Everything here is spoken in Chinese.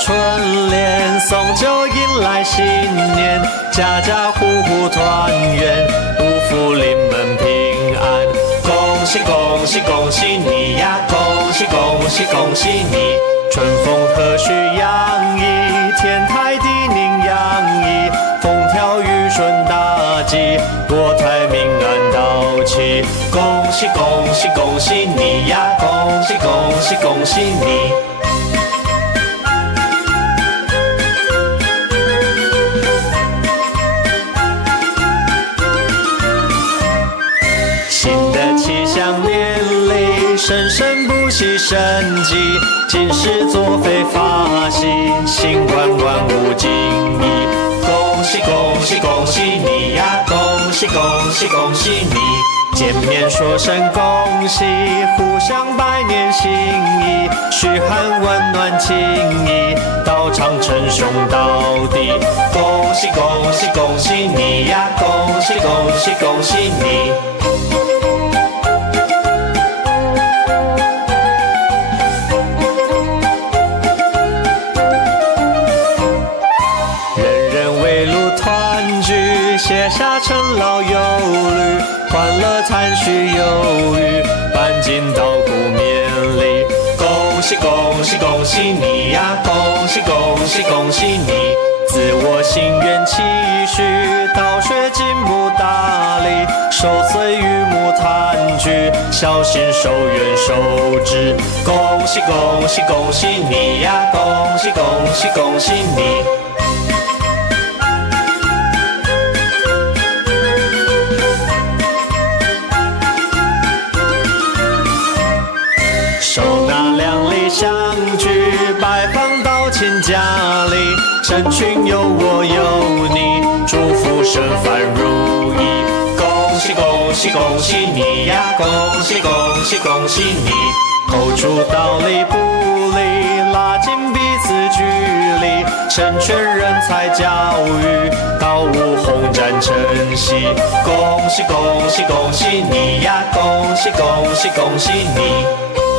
春联，送酒迎来新年，家家户户团圆，五福临门平安。恭喜恭喜恭喜你呀！恭喜恭喜恭喜你！春风和煦洋溢，天台地宁洋溢，风调雨顺大吉，国泰民安到齐。恭喜恭喜恭喜你呀！恭喜恭喜恭喜你！新的气象年里，生生不息生机，今世作非法喜，心万万无尽意。恭喜恭喜恭喜你呀！恭喜恭喜恭喜你！见面说声恭喜，互相拜年心意，嘘寒问暖情谊，道长称兄道弟。恭喜恭喜恭喜你呀！恭喜恭喜恭喜你！写下陈老友侣，欢乐残续有余，半斤稻谷绵里。恭喜恭喜恭喜你呀！恭喜恭喜恭喜你！自我心愿期许，道学进步大礼，守岁与睦团聚，孝心守远守志。恭喜恭喜恭喜你呀！恭喜恭喜恭喜你！手拿两粒相聚，拜访到亲家里，成群有我有你，祝福盛饭如意。恭喜恭喜恭喜你呀！恭喜恭喜恭喜你！口出道理不离，拉近彼此距离，成全人才教育，道务宏展晨曦。恭喜恭喜恭喜你呀！恭喜恭喜恭喜你！